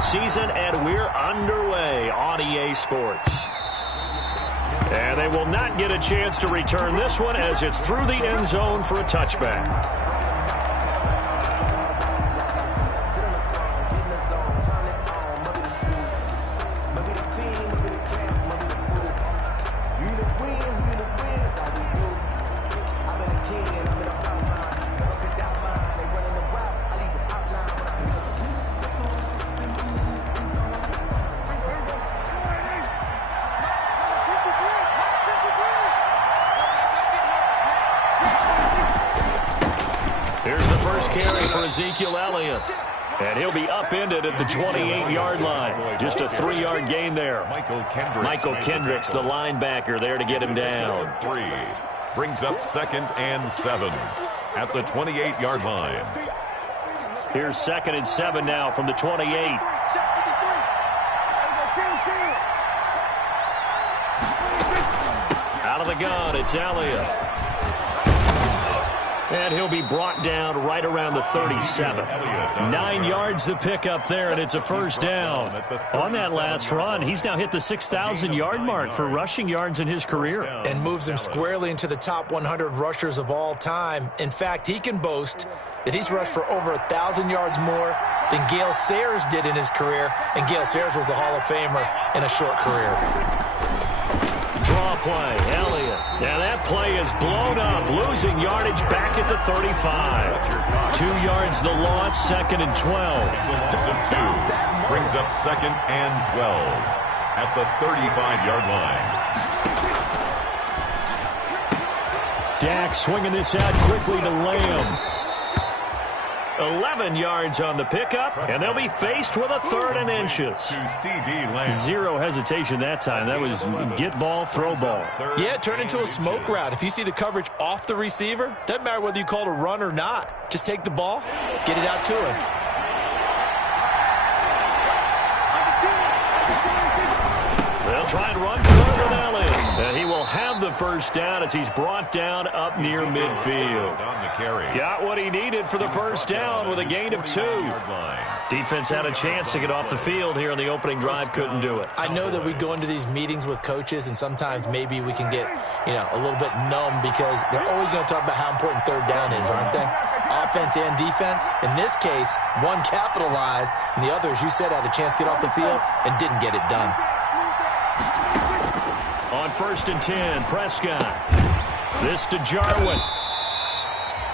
football season, and we're underway on EA Sports. And they will not get a chance to return this one as it's through the end zone for a touchback. Ezekiel Elliott. And he'll be upended at the 28-yard line. Just a 3-yard gain there. Michael Kendricks, the linebacker, there to get him down. 3 brings up 2nd and 7 at the 28-yard line. Here's 2nd and 7 now from the 28. Out of the gun, it's Elliott. And he'll be brought down right around the 37. 9 yards to pick up there, and it's a first down. On that last run, he's now hit the 6,000-yard mark for rushing yards in his career. And moves him squarely into the top 100 rushers of all time. In fact, he can boast that he's rushed for over 1,000 yards more than Gale Sayers did in his career, and Gale Sayers was a Hall of Famer in a short career. Draw play, Elliott. Now that play is blown up, losing yardage back at the 35. 2 yards the loss, 2nd and 12. It's a loss of 2. Brings up 2nd and 12 at the 35-yard line. Dak swinging this out quickly to Lamb. 11 yards on the pickup, and they'll be faced with a 3rd and inches. Zero hesitation that time. That was get ball, throw ball. Yeah, turn into a smoke route. If you see the coverage off the receiver, doesn't matter whether you call it a run or not. Just take the ball, get it out to him. They'll try and run for with Elliott. And he will have the first down as he's brought down up near midfield. Got what he needed for the first down with a gain of 2. Defense had a chance to get off the field here on the opening drive, couldn't do it. I know that we go into these meetings with coaches, and sometimes maybe we can get, a little bit numb because they're always going to talk about how important 3rd down is, aren't they? Offense and defense. In this case, one capitalized, and the other, as you said, had a chance to get off the field and didn't get it done. On 1st and 10, Prescott. This to Jarwin.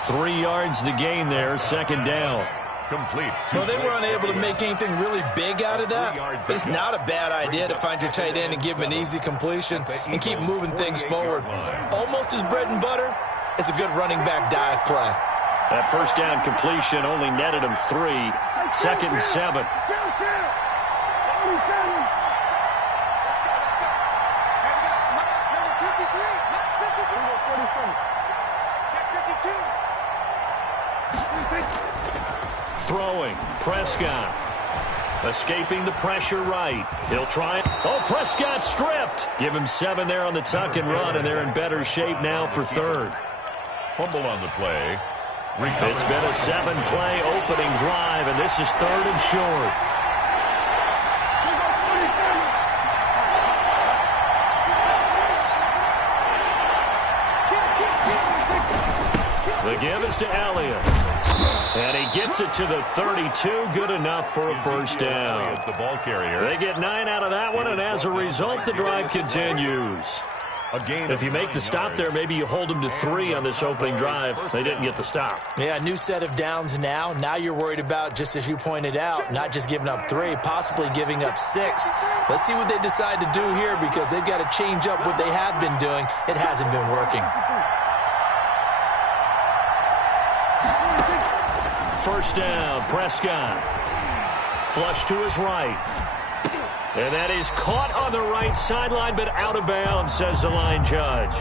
3 yards the gain there, 2nd down. Complete. Well, they were unable to make anything really big out of that, but it's not a bad idea to find your tight end and give him an easy completion and keep moving things forward. Almost his bread and butter is a good running back dive play. That first down completion only netted him 3. 2nd and 7. Throwing, Prescott. Escaping the pressure right. He'll try it. Oh, Prescott stripped. Give him 7 there on the tuck and run, and they're in better shape now for 3rd. Fumble on the play. It's been a 7-play opening drive, and this is 3rd and short. The give is to Elliott. And he gets it to the 32. Good enough for a first down. The ball carrier. They get 9 out of that one, and as a result, the drive continues. If you make the stop there, maybe you hold them to 3 on this opening drive. They didn't get the stop. Yeah, new set of downs now. Now you're worried about, just as you pointed out, not just giving up 3, possibly giving up 6. Let's see what they decide to do here because they've got to change up what they have been doing. It hasn't been working. First down, Prescott. Flush to his right. And that is caught on the right sideline, but out of bounds, says the line judge.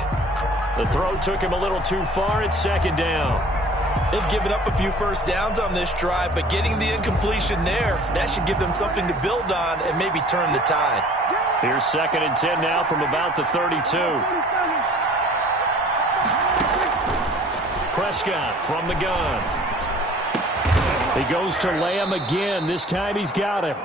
The throw took him a little too far. It's 2nd down. They've given up a few first downs on this drive, but getting the incompletion there, that should give them something to build on and maybe turn the tide. Here's 2nd and 10 now from about the 32. Prescott from the gun. He goes to Lamb again. This time he's got him.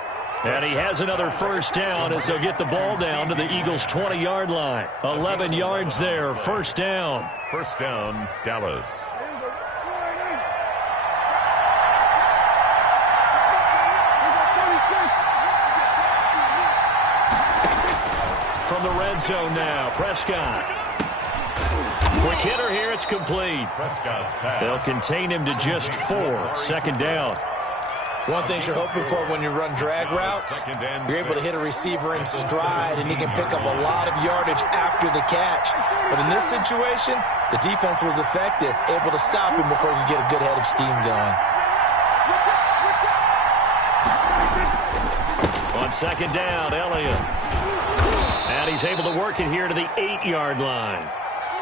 And he has another first down as they'll get the ball down to the Eagles' 20-yard line. 11 yards there, first down. First down, Dallas. From the red zone now, Prescott. Quick hitter here, it's complete. Prescott's pass. They'll contain him to just 4, second down. One thing you're hoping for when you run drag routes, you're able to hit a receiver in stride, and he can pick up a lot of yardage after the catch. But in this situation, the defense was effective, able to stop him before he could get a good head of steam going. On second down, Elliott. And he's able to work it here to the 8-yard line.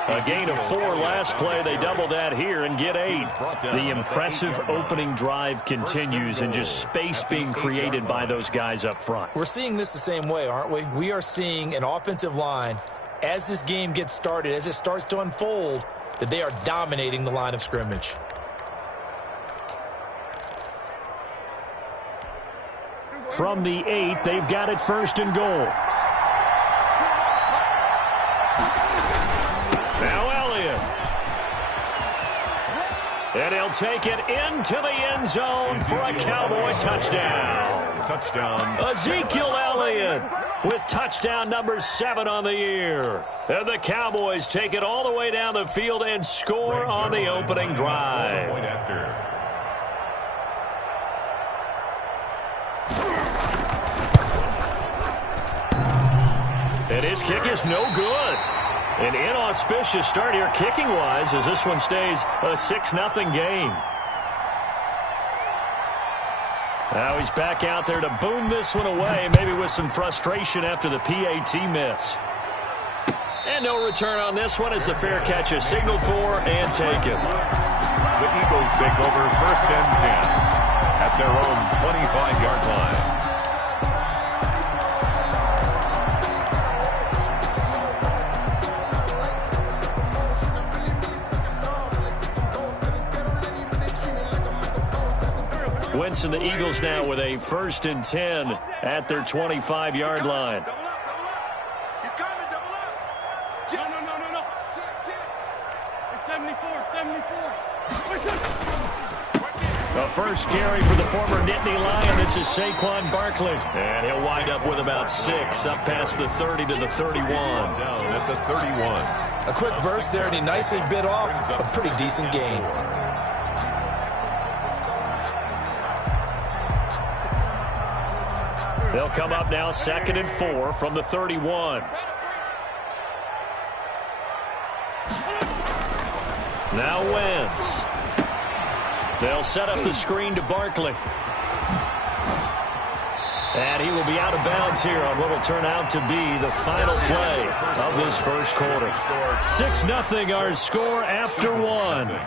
A gain of 4 last play. They double that here and get 8. The impressive opening drive continues, and just space being created by those guys up front. We're seeing this the same way, aren't we? We are seeing an offensive line, as this game gets started, as it starts to unfold, that they are dominating the line of scrimmage. From the 8, they've got it first and goal. Now Elliott. And he'll take it into the end zone for a Cowboy touchdown. Touchdown. Ezekiel Elliott with touchdown number 7 on the year. And the Cowboys take it all the way down the field and score on the opening drive. Point after. And his kick is no good. An inauspicious start here kicking-wise as this one stays a 6-0 game. Now he's back out there to boom this one away, maybe with some frustration after the PAT miss. And no return on this one as the fair catch is signaled for and taken. The Eagles take over first and 10 at their own 25-yard line. Wentz and the Eagles now with a first and 10 at their 25-yard line. He's coming, double up. No. It's 74. A first carry for the former Nittany Lion. This is Saquon Barkley. And he'll wind up with about 6 up past the 30 to the 31. Down at the 31. A quick burst there, and he nicely bit off a pretty decent gain. They'll come up now second and 4 from the 31. Now Wentz. They'll set up the screen to Barkley. And he will be out of bounds here on what will turn out to be the final play of this first quarter. 6-0 our score after 1.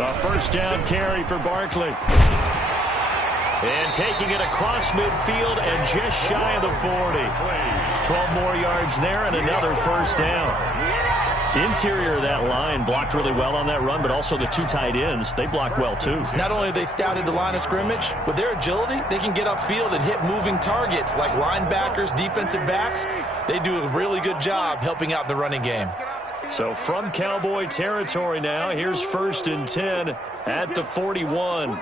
A first down carry for Barkley. And taking it across midfield and just shy of the 40. 12 more yards there and another first down. Interior of that line blocked really well on that run, but also the 2 tight ends, they blocked well too. Not only have they scouted the line of scrimmage, with their agility, they can get upfield and hit moving targets like linebackers, defensive backs. They do a really good job helping out the running game. So from Cowboy territory now, here's first and 10 at the 41.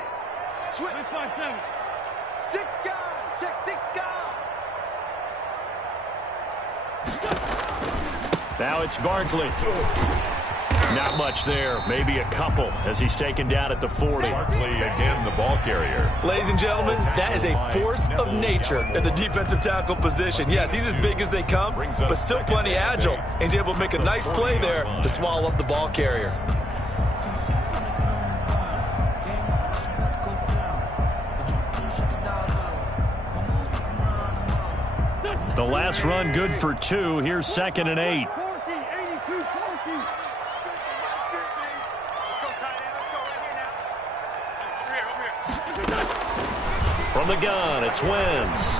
Now it's Barkley. Not much there, maybe a couple as he's taken down at the 40. Barkley again, the ball carrier. Ladies and gentlemen, that is a force of nature in the defensive tackle position. Yes, he's as big as they come, but still plenty agile. He's able to make a nice play there to swallow up the ball carrier. The last run good for 2. Here's second and 8. From the gun, it's Wentz.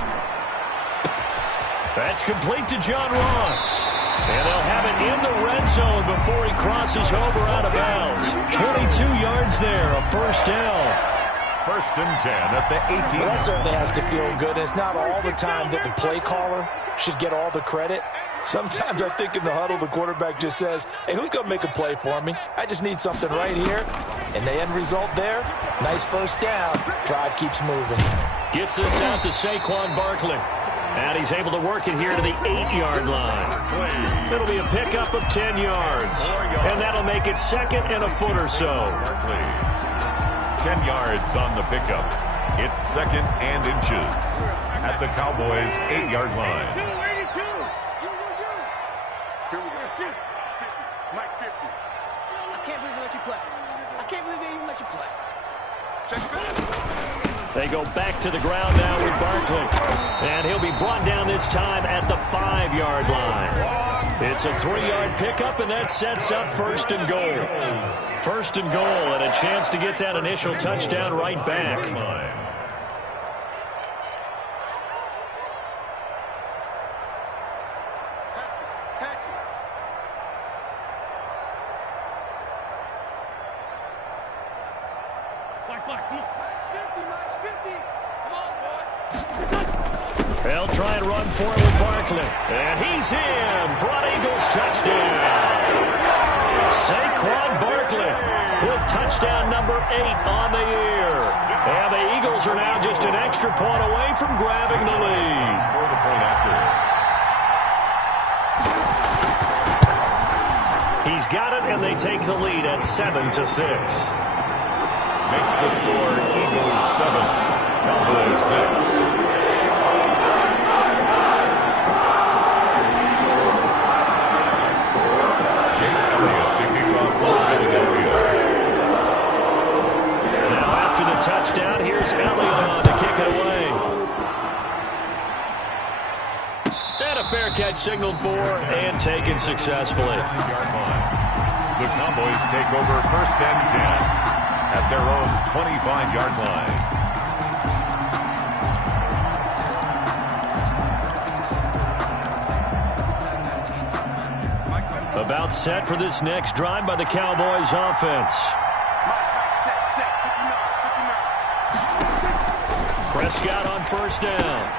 That's complete to John Ross. And they'll have it in the red zone before he crosses over out of bounds. 22 yards there, a first down. First and 10 at the 18. Well, that certainly has to feel good. And it's not all the time that the play caller should get all the credit. Sometimes I think in the huddle, the quarterback just says, hey, who's going to make a play for me? I just need something right here. And the end result there, nice first down. Drive keeps moving. Gets this out to Saquon Barkley. And he's able to work it here to the 8-yard line. It'll be a pickup of 10 yards. And that'll make it second and a foot or so. 10 yards on the pickup. It's second and inches at the Cowboys' 8-yard line. I can't believe they let you play. I can't believe they even let you play. They go back to the ground now with Barkley. And he'll be brought down this time at the 5-yard line. It's a 3-yard pickup, and that sets up first and goal. First and goal, and a chance to get that initial touchdown right back. They'll try and run for it with Barkley. And he's in for an Eagles touchdown. Saquon Barkley with touchdown number 8 on the year. And the Eagles are now just an extra point away from grabbing the lead. For the point after. He's got it, and they take the lead at 7-6. Makes the score Eagles 7, Cowboys 6. Now after the touchdown, here's Elliott on to kick it away. And a fair catch signaled for and taken successfully. The Cowboys take over first and 10 at their own 25-yard line. About set for this next drive by the Cowboys offense. Prescott on first down.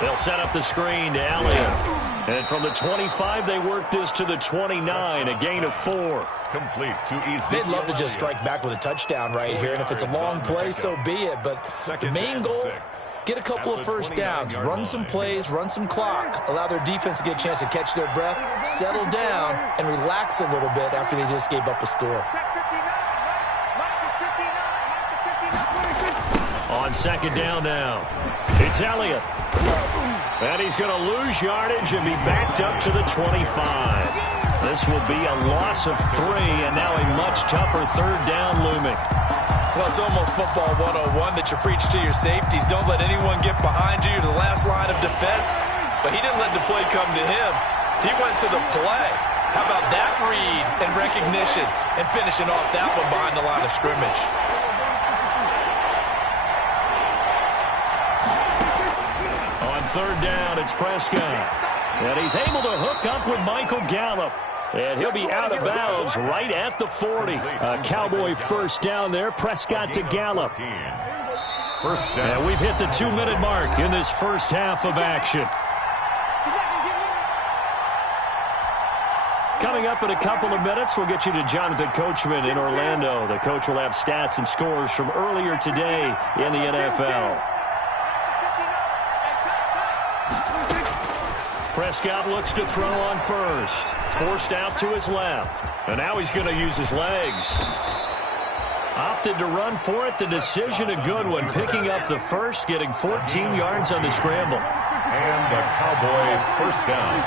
They'll set up the screen to Elliott. And from the 25, they work this to the 29, a gain of 4. Complete to Ezekiel. They'd love to just strike back with a touchdown right here, and if it's a long play, so be it. But the main goal, get a couple of first downs, run some plays, run some clock, allow their defense to get a chance to catch their breath, settle down, and relax a little bit after they just gave up a score. On second down now, it's Elliott. And he's going to lose yardage and be backed up to the 25. This will be a loss of 3, and now a much tougher third down looming. Well, it's almost football 101 that you preach to your safeties. Don't let anyone get behind you to the last line of defense. But he didn't let the play come to him. He went to the play. How about that read and recognition and finishing off that one behind the line of scrimmage? Third down, it's Prescott. And he's able to hook up with Michael Gallup. And he'll be out of bounds right at the 40. A Cowboy first down there. Prescott to Gallup. First down. And we've hit the 2-minute mark in this first half of action. Coming up in a couple of minutes, we'll get you to Jonathan Coachman in Orlando. The coach will have stats and scores from earlier today in the NFL. Prescott looks to throw on first. Forced out to his left. And now he's going to use his legs. Opted to run for it. The decision a good one. Picking up the first, getting 14 yards on the scramble. And the Cowboy first down.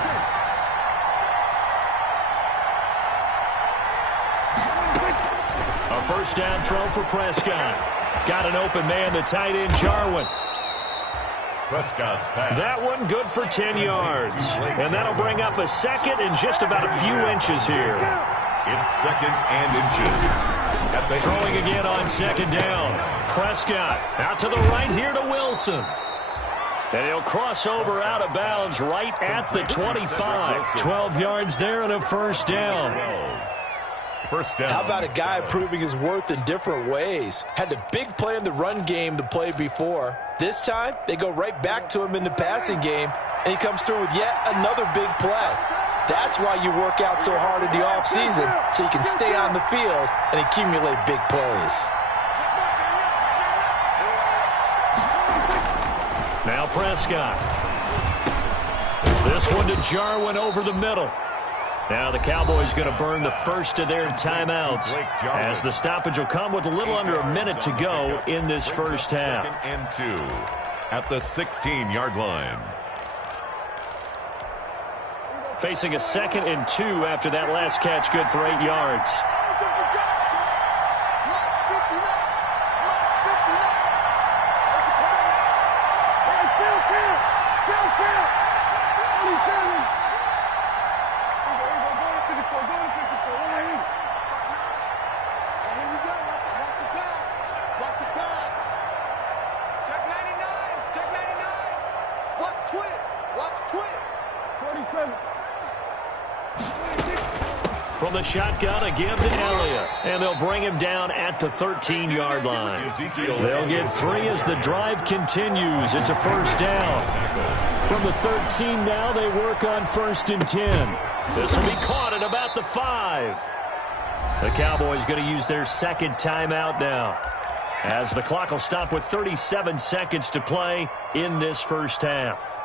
A first down throw for Prescott. Got an open man, the tight end, Jarwin. Prescott's pass. That one good for 10 yards. And that'll bring up a second and just about a few inches here. It's second and inches at the Throwing again on second down. Prescott out to the right here to Wilson. And he'll cross over out of bounds right at the 25. 12 yards there and a first down. First down. How about a guy proving his worth in different ways? Had the big play in the run game to play before. This time, they go right back to him in the passing game, and he comes through with yet another big play. That's why you work out so hard in the offseason, so you can stay on the field and accumulate big plays. Now Prescott. This one to Jarwin over the middle. Now the Cowboys going to burn the first of their timeouts as the stoppage will come with a little under a minute to go in this first half. Second and 2 at the 16-yard line. Facing a 2nd and 2 after that last catch, good for 8 yards. From the shotgun, a give to Elliott. And they'll bring him down at the 13-yard line. They'll get 3 as the drive continues. It's a first down. From the 13 now, they work on 1st and 10. This will be caught at about the 5. The Cowboys going to use their second timeout now, as the clock will stop with 37 seconds to play in this first half.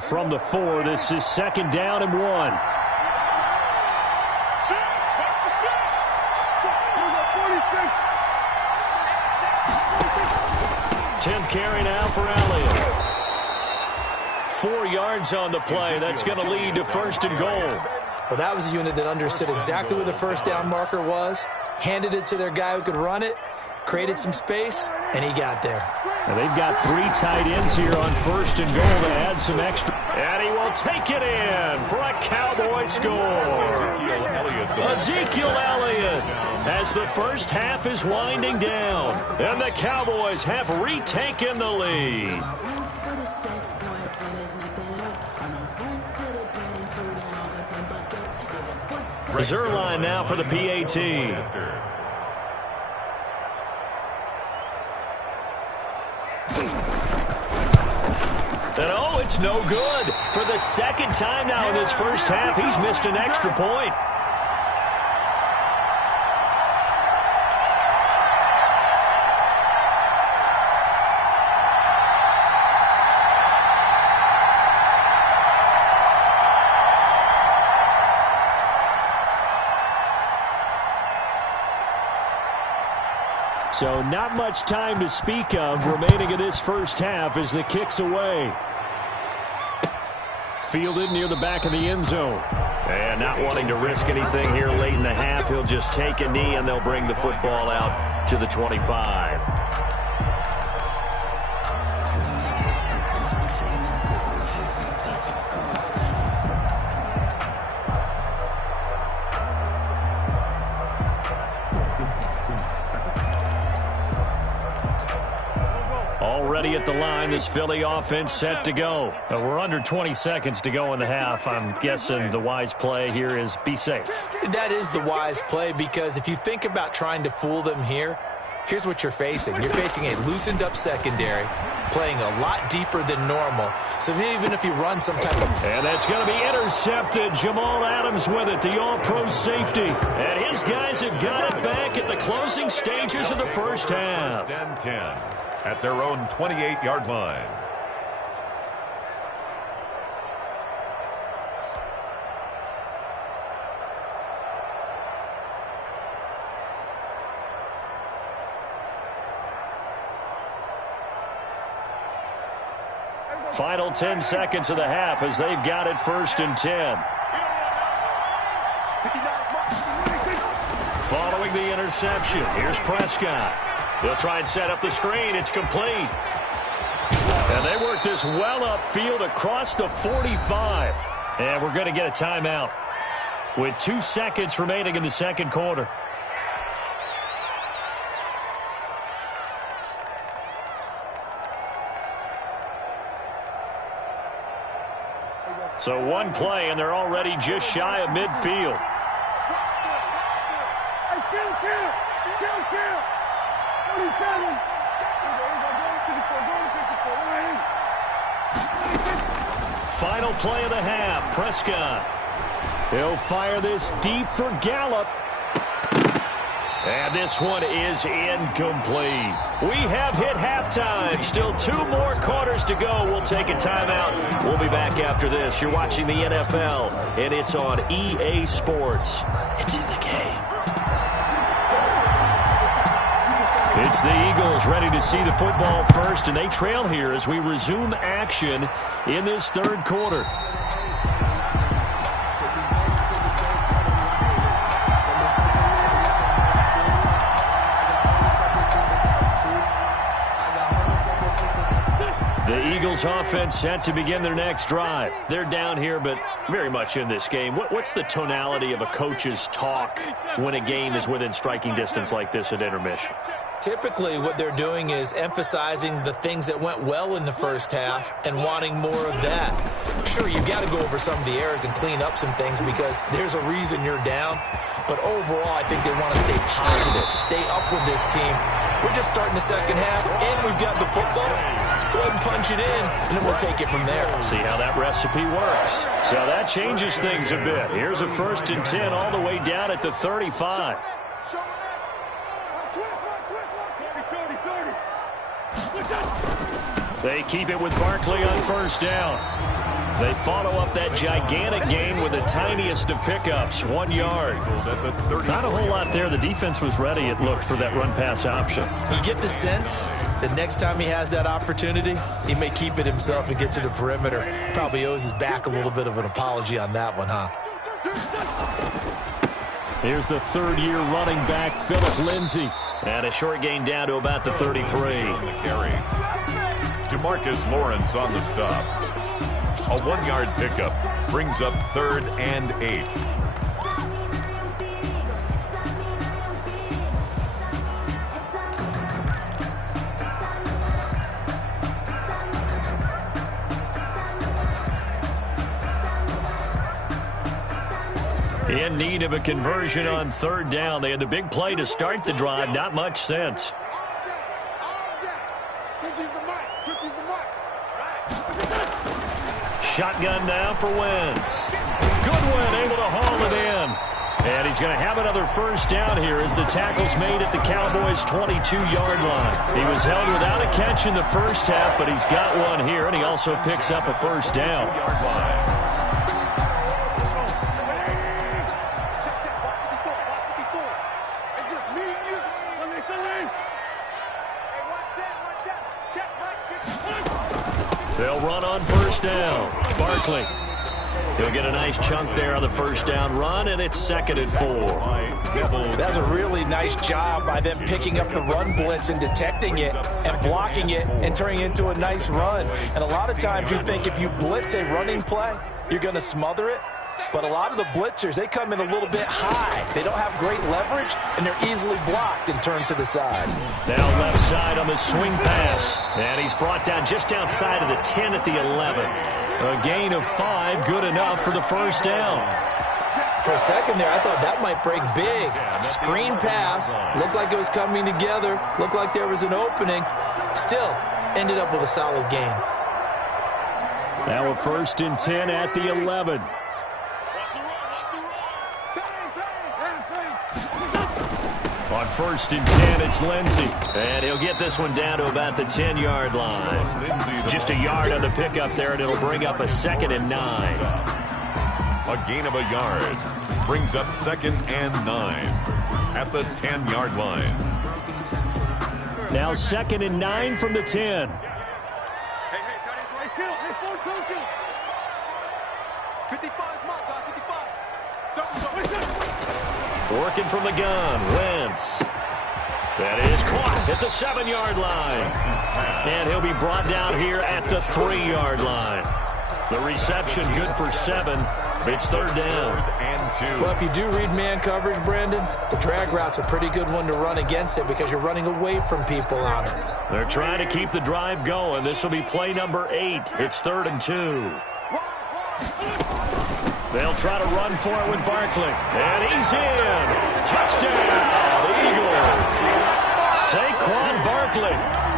From the 4, this is 2nd down and 1. 10th carry now for Elliott. 4 yards on the play. That's going to lead to 1st and goal. Well, that was a unit that understood exactly where the first down marker was, handed it to their guy who could run it, created some space, and he got there. Now they've got 3 tight ends here on 1st and goal to add some extra. And he will take it in for a Cowboy score. Ezekiel Elliott as the first half is winding down. And the Cowboys have retaken the lead. Zerline now for the PAT. And oh, it's no good. For the second time now in this first half, he's missed an extra point. So not much time to speak of remaining in this first half as the kick's away. Fielded near the back of the end zone. And not wanting to risk anything here late in the half, he'll just take a knee and they'll bring the football out to the 25. Already at the line, this Philly offense set to go. We're under 20 seconds to go in the half. I'm guessing the wise play here is be safe. That is the wise play, because if you think about trying to fool them here, here's what you're facing. You're facing a loosened up secondary, playing a lot deeper than normal. So even if you run some type of... And that's going to be intercepted. Jamal Adams with it, the all-pro safety. And his guys have got it back at the closing stages of the first half. 10-10 at their own 28-yard line. Final 10 seconds of the half as they've got it 1st and 10. Following the interception, here's Prescott. They'll try and set up the screen. It's complete. And they work this well upfield across the 45. And we're going to get a timeout with 2 seconds remaining in the second quarter. So one play, and they're already just shy of midfield. Final play of the half, Prescott. He'll fire this deep for Gallup. And this one is incomplete. We have hit halftime. Still 2 more quarters to go. We'll take a timeout. We'll be back after this. You're watching the NFL, and it's on EA Sports. It's in the game. It's the Eagles ready to see the football first, and they trail here as we resume action in this third quarter. The Eagles offense set to begin their next drive. They're down here, but very much in this game. What's the tonality of a coach's talk when a game is within striking distance like this at intermission? Typically, what they're doing is emphasizing the things that went well in the first half and wanting more of that. Sure, you've got to go over some of the errors and clean up some things because there's a reason you're down. But overall, I think they want to stay positive, stay up with this team. We're just starting the second half, and we've got the football. Let's go ahead and punch it in, and then we'll take it from there. See how that recipe works. So that changes things a bit. Here's a 1st and 10 all the way down at the 35. They keep it with Barkley on 1st down. They follow up that gigantic gain with the tiniest of pickups, 1 yard. Not a whole lot there. The defense was ready, it looked, for that run-pass option. You get the sense that next time he has that opportunity, he may keep it himself and get to the perimeter. Probably owes his back a little bit of an apology on that one, huh? Here's the 3rd-year running back, Phillip Lindsay. And a short gain down to about the 33. DeMarcus Lawrence on the stop. A 1-yard pickup brings up 3rd and 8. In need of a conversion on 3rd down. They had the big play to start the drive. Not much sense. Shotgun now for Wentz. Goodwin able to haul it in. And he's going to have another 1st down here as the tackle's made at the Cowboys' 22-yard line. He was held without a catch in the first half, but he's got one here, and he also picks up a 1st down. They'll run on 1st down. Barkley. He'll get a nice chunk there on the 1st down run, and it's 2nd and 4. That's a really nice job by them picking up the run blitz and detecting it and blocking it and turning it into a nice run. And a lot of times you think if you blitz a running play, you're going to smother it. But a lot of the blitzers, they come in a little bit high. They don't have great leverage, and they're easily blocked and turned to the side. Now left side on the swing pass. And he's brought down just outside of the 10 at the 11. A gain of 5, good enough for the 1st down. For a second there, I thought that might break big. Screen pass. Looked like it was coming together. Looked like there was an opening. Still, ended up with a solid gain. Now a 1st and 10 at the 11. On 1st and 10, it's Lindsay. And he'll get this one down to about the 10-yard line. Just a yard on the pickup there, and it'll bring up a 2nd and 9. A gain of a yard brings up 2nd and 9 at the 10-yard line. Now 2nd and 9 from the 10. Working from the gun, Wentz. That is caught at the 7-yard line. And he'll be brought down here at the 3-yard line. The reception good for 7. It's 3rd down. Well, if you do read man coverage, Brandon, the drag route's a pretty good one to run against it because you're running away from people on it. They're trying to keep the drive going. This will be play number 8. It's 3rd and 2. They'll try to run for it with Barkley. And he's in. Touchdown, Eagles. Saquon Barkley,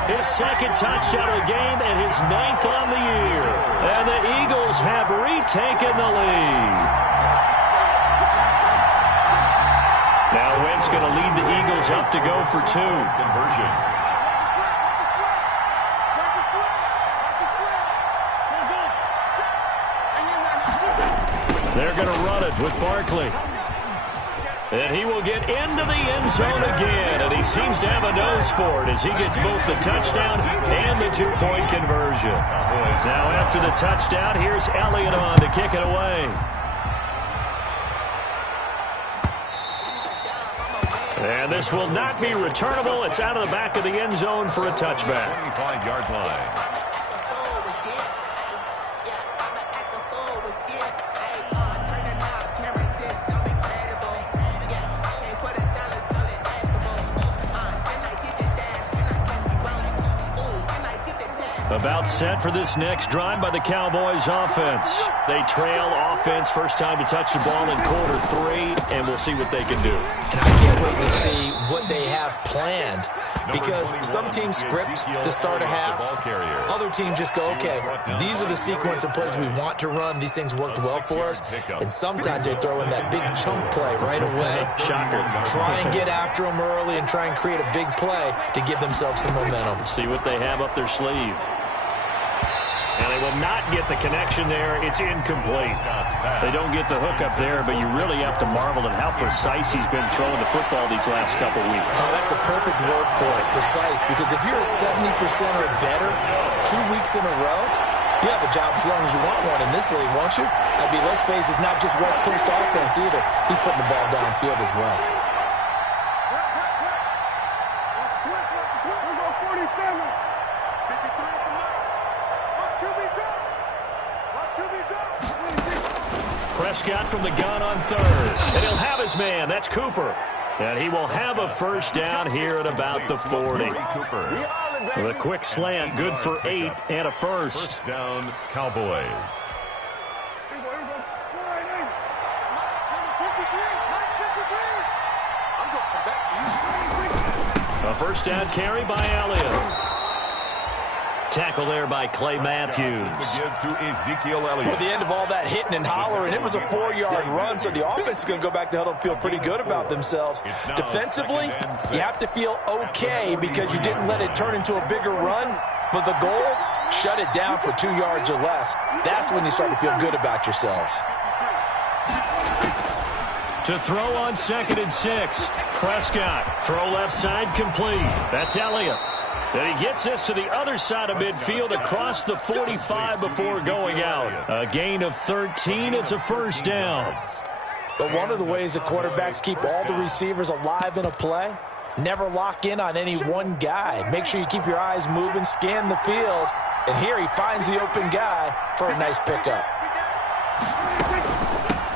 his 2nd touchdown of the game and his 9th on the year. And the Eagles have retaken the lead. Now Wentz going to lead the Eagles up to go for 2. Conversion. They're going to run it with Barkley. And he will get into the end zone again. And he seems to have a nose for it as he gets both the touchdown and the 2-point conversion. Now after the touchdown, here's Elliott on to kick it away. And this will not be returnable. It's out of the back of the end zone for a touchback. 25-yard line. About set for this next drive by the Cowboys offense. They trail offense, first time to touch the ball in quarter 3, and we'll see what they can do. And I can't wait to see what they have planned because some teams script to start a half. Other teams just go, okay, these are the sequence of plays we want to run. These things worked well for us. And sometimes they throw in that big chunk play right away. Shocker. Try and get after them early and try and create a big play to give themselves some momentum. See what they have up their sleeve. And they will not get the connection there. It's incomplete. They don't get the hook up there, but you really have to marvel at how precise he's been throwing the football these last couple weeks. Oh, that's the perfect word for it, precise, because if you're at 70% or better 2 weeks in a row, you have a job as long as you want one in this league, won't you? I mean, let's face it, it's not just West Coast offense either. He's putting the ball downfield as well. Prescott from the gun on 3rd. And he'll have his man. That's Cooper. And he will have a first down here at about the 40. The quick slant, good for 8 and a first. First down, Cowboys. A first down carry by Elliott. Tackle there by Clay Matthews. At the end of all that hitting and hollering, it was a 4-yard run, so the offense is going to go back to huddle and feel pretty good about themselves. Defensively, you have to feel okay because you didn't let it turn into a bigger run, but the goal, shut it down for 2 yards or less. That's when you start to feel good about yourselves. To throw on 2nd and 6. Prescott, throw left side complete. That's Elliott. And he gets this to the other side of midfield across the 45 before going out. A gain of 13. It's a first down. But one of the ways the quarterbacks keep all the receivers alive in a play, never lock in on any one guy. Make sure you keep your eyes moving, scan the field. And here he finds the open guy for a nice pickup.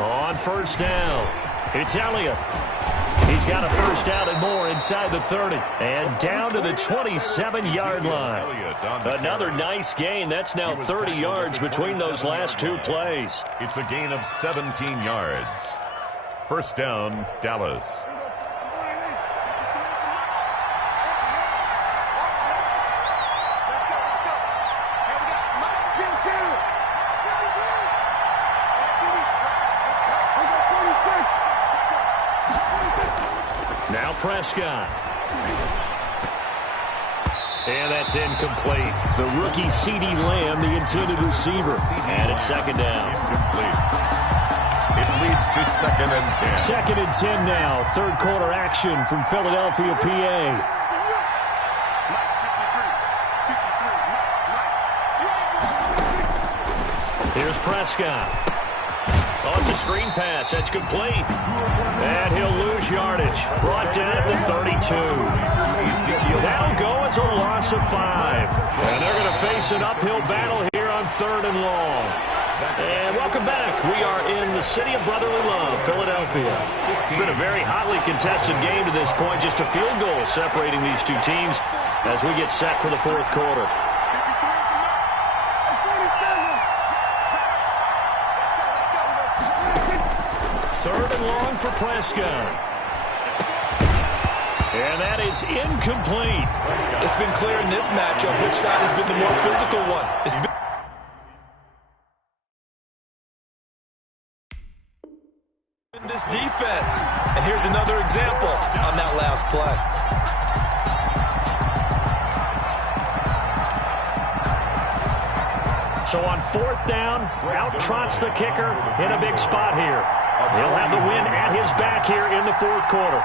On first down, it's Elliott. He's got a first down and more inside the 30. And down to the 27-yard line. Another nice gain. That's now 30 yards between those last 2 plays. It's a gain of 17 yards. First down, Dallas. Now Prescott. And that's incomplete. The rookie CeeDee Lamb, the intended receiver. And it's 2nd down. It leads to 2nd and 10. 2nd and 10 now. 3rd quarter action from Philadelphia, PA. Here's Prescott. On Throws a screen pass. That's complete. And he'll lose yardage. Brought down at the 32. That'll go as a loss of 5. And they're going to face an uphill battle here on 3rd and long. And welcome back. We are in the city of brotherly love, Philadelphia. It's been a very hotly contested game to this point. Just a field goal separating these two teams as we get set for the 4th quarter. Third and long for Prescott. And that is incomplete. It's been clear in this matchup which side has been the more physical one. It's been this defense. And here's another example on that last play. So on 4th down, out trots the kicker in a big spot here. He'll have the win at his back here in the 4th quarter.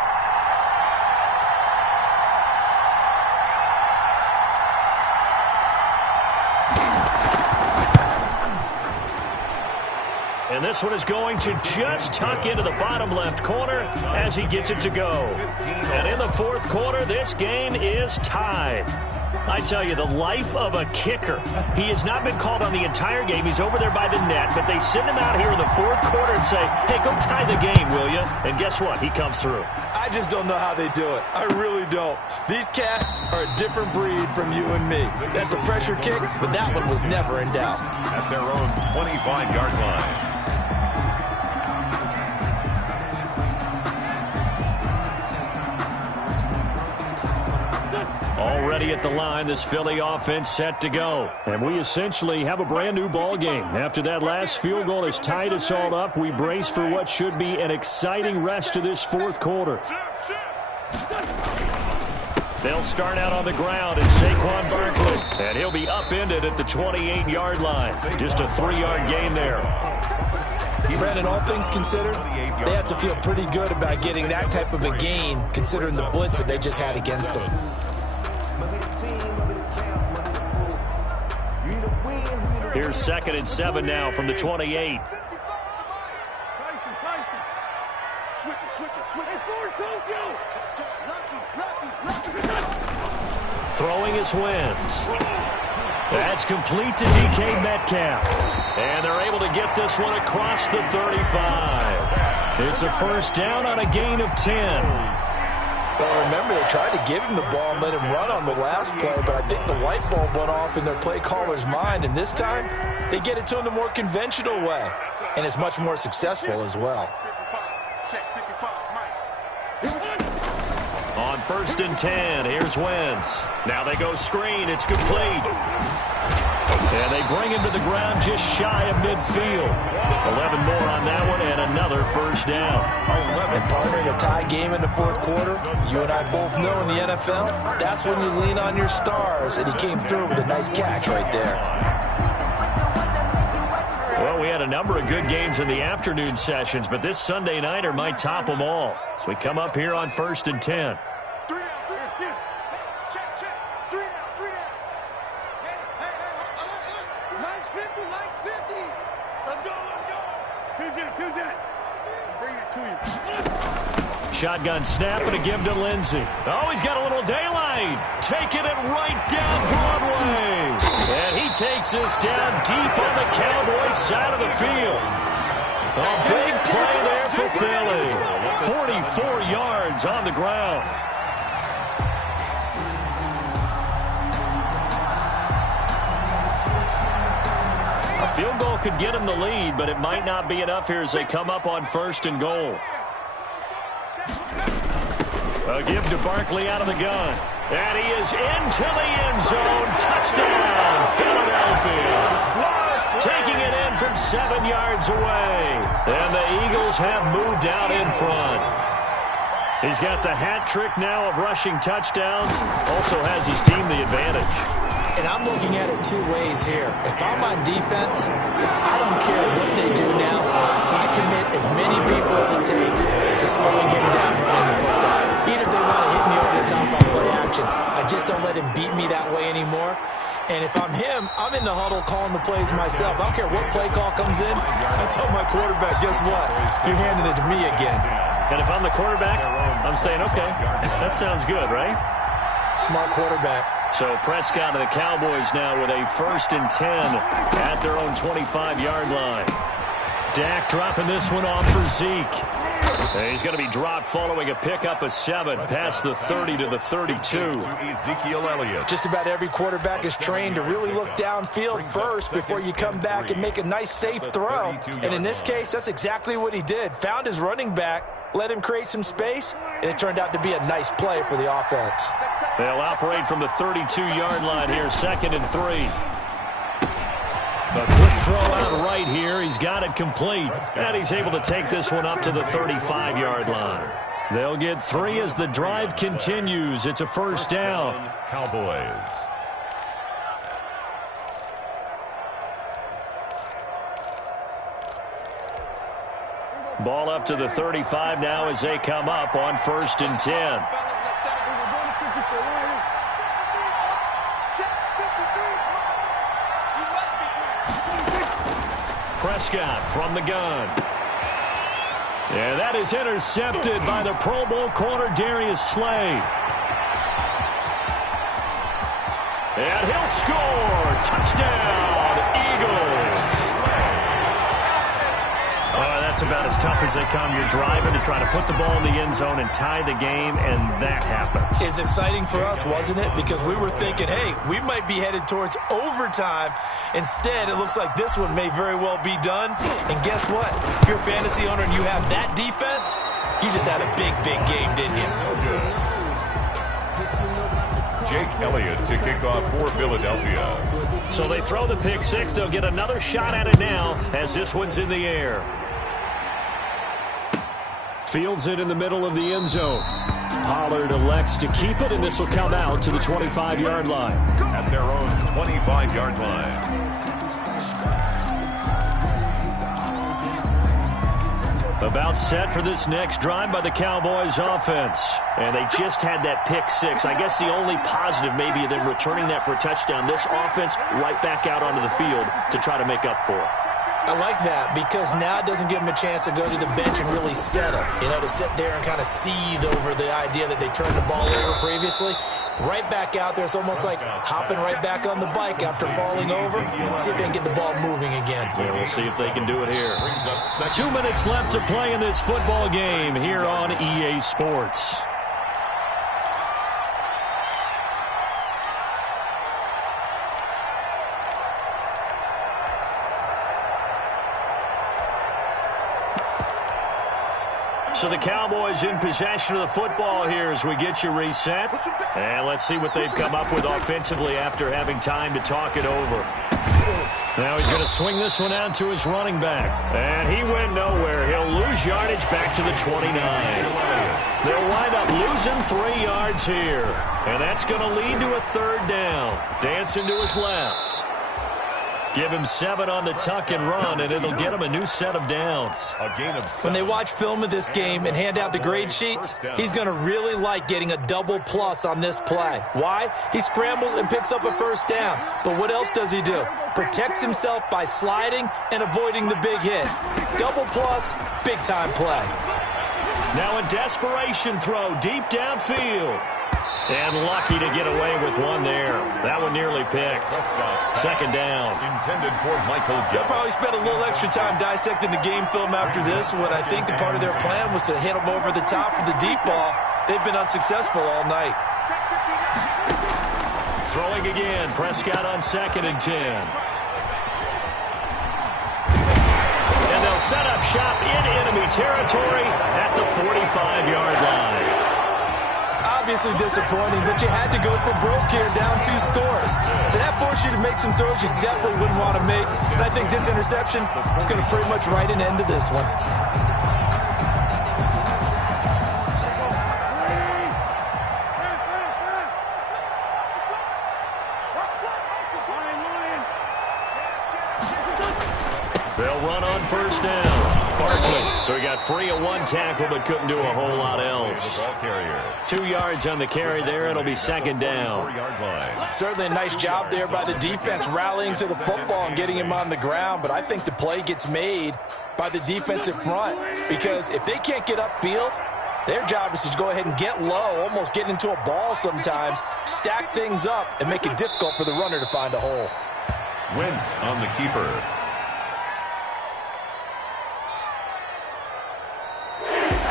And this one is going to just tuck into the bottom left corner as he gets it to go. And in the 4th quarter, this game is tied. I tell you, the life of a kicker. He has not been called on the entire game. He's over there by the net, but they send him out here in the 4th quarter and say, hey, go tie the game, will you? And guess what? He comes through. I just don't know how they do it. I really don't. These cats are a different breed from you and me. That's a pressure kick, but that one was never in doubt. At their own 25-yard line. Already at the line, this Philly offense set to go. And we essentially have a brand new ball game. After that last field goal has tied us all up, we brace for what should be an exciting rest to this 4th quarter. They'll start out on the ground and Saquon Barkley. And he'll be upended at the 28-yard line. Just a 3-yard gain there. Brandon, all things considered, they have to feel pretty good about getting that type of a gain considering the blitz that they just had against them. Here's 2nd and 7 now from the 28. Throwing is Wentz. That's complete to DK Metcalf. And they're able to get this one across the 35. It's a first down on a gain of 10. Well, remember, they tried to give him the ball and let him run on the last play, but I think the light bulb went off in their play caller's mind, and this time they get it to him the more conventional way, and it's much more successful as well. On 1st and 10, here's Wentz. Now they go screen. It's complete. And they bring him to the ground just shy of midfield. 11 more on that one and another first down. And partner, in a tie game in the 4th quarter, you and I both know in the NFL, that's when you lean on your stars, and he came through with a nice catch right there. Well, we had a number of good games in the afternoon sessions, but this Sunday nighter might top them all. So we come up here on 1st and 10. Shotgun snap and a give to Lindsey. Oh, he's got a little daylight. Taking it right down Broadway. And he takes this down deep on the Cowboys side of the field. A big play there for Philly. 44 yards on the ground. A field goal could get him the lead, but it might not be enough here as they come up on 1st and goal. A give to Barkley out of the gun. And he is into the end zone. Touchdown, Philadelphia. Taking it in from 7 yards away. And the Eagles have moved out in front. He's got the hat trick now of rushing touchdowns. Also has his team the advantage. And I'm looking at it 2 ways here. If I'm on defense, I don't care what they do now. I commit as many people as it takes to slowing him down running the football. Even if they want to hit me over the top on play action, I just don't let him beat me that way anymore. And if I'm him, I'm in the huddle calling the plays myself. I don't care what play call comes in. I tell my quarterback, guess what? You're handing it to me again. And if I'm the quarterback, I'm saying, okay, that sounds good, right? Smart quarterback. So Prescott and the Cowboys now with a 1st and 10 at their own 25-yard line. Dak dropping this one off for Zeke. And he's going to be dropped following a pickup of 7 past the 30 to the 32. Ezekiel Elliott. Just about every quarterback is trained to really look downfield first before you come back and make a nice, safe throw. And in this case, that's exactly what he did. Found his running back, let him create some space, and it turned out to be a nice play for the offense. They'll operate from the 32-yard line here, 2nd and 3. A quick throw out right here. He's got it complete. And he's able to take this one up to the 35-yard line. They'll get 3 as the drive continues. It's a 1st down. Cowboys. Ball up to the 35 now as they come up on 1st and 10. Prescott from the gun. And that is intercepted by the Pro Bowl corner Darius Slay. And he'll score. Touchdown, Eagles. That's about as tough as they come. You're driving to try to put the ball in the end zone and tie the game, and that happens. It's exciting for us, wasn't it? Because we were thinking, hey, we might be headed towards overtime. Instead, it looks like this one may very well be done. And guess what? If you're a fantasy owner and you have that defense, you just had a big, big game, didn't you? Jake Elliott to kick off for Philadelphia. So they throw the pick 6. They'll get another shot at it now as this one's in the air. Fields it in the middle of the end zone. Pollard elects to keep it, and this will come out to the 25-yard line. At their own 25-yard line. About set for this next drive by the Cowboys offense. And they just had that pick 6. I guess the only positive maybe of them returning that for a touchdown. This offense right back out onto the field to try to make up for it. I like that because now it doesn't give them a chance to go to the bench and really settle. You know, to sit there and kind of seethe over the idea that they turned the ball over previously. Right back out there. It's almost like hopping right back on the bike after falling over. See if they can get the ball moving again. Yeah, we'll see if they can do it here. 2 minutes left to play in this football game here on EA Sports. So the Cowboys in possession of the football here as we get you reset. And let's see what they've come up with offensively after having time to talk it over. Now he's going to swing this one out to his running back. And he went nowhere. He'll lose yardage back to the 29. They'll wind up losing 3 yards here. And that's going to lead to a 3rd down. Dancing to his left. Give him 7 on the tuck and run, and it'll get him a new set of downs. A gain of 7. When they watch film of this game and hand out the grade sheets, he's going to really like getting a double plus on this play. Why? He scrambles and picks up a 1st down. But what else does he do? Protects himself by sliding and avoiding the big hit. Double plus, big-time play. Now a desperation throw deep downfield. And lucky to get away with one there. That one nearly picked. 2nd down. Intended for Michael They'll probably spend a little extra time dissecting the game film after this. What I think the part of their plan was to hit them over the top with the deep ball. They've been unsuccessful all night. Throwing again. Prescott on 2nd and 10. And they'll set up shop in enemy territory at the 45-yard line. Obviously disappointing, but you had to go for broke here, down 2 scores. So that forced you to make some throws you definitely wouldn't want to make. And I think this interception is going to pretty much write an end to this one. They'll run on 1st down. Barkley. So he got free of one tackle but couldn't do a whole lot else. 2 yards on the carry there. It'll be second down. Certainly a nice job there by the defense rallying to the football and getting him on the ground, but I think the play gets made by the defensive front because if they can't get upfield, their job is to go ahead and get low, almost get into a ball sometimes, stack things up, and make it difficult for the runner to find a hole. Wentz on the keeper.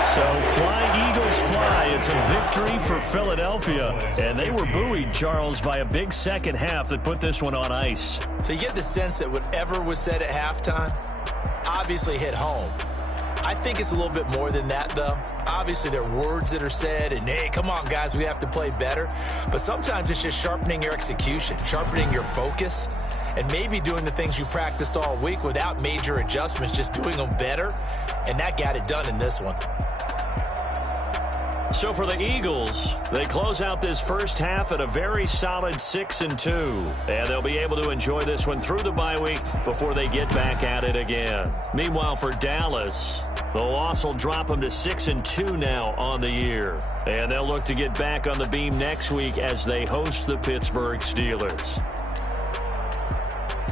So fly, Eagles, fly. It's a victory for Philadelphia. And they were buoyed, Charles, by a big second half that put this one on ice. So you get the sense that whatever was said at halftime obviously hit home. I think it's a little bit more than that, though. Obviously, there are words that are said, and, hey, come on, guys, we have to play better. But sometimes it's just sharpening your execution, sharpening your focus, and maybe doing the things you practiced all week without major adjustments, just doing them better. And that got it done in this one. So for the Eagles, they close out this first half at a very solid 6-2. And they'll be able to enjoy this one through the bye week before they get back at it again. Meanwhile, for Dallas, the loss will drop them to 6-2 now on the year. And they'll look to get back on the beam next week as they host the Pittsburgh Steelers.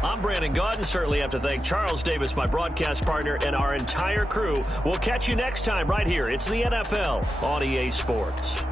I'm Brandon Gaudin. Certainly have to thank Charles Davis, my broadcast partner, and our entire crew. We'll catch you next time right here. It's the NFL on EA Sports.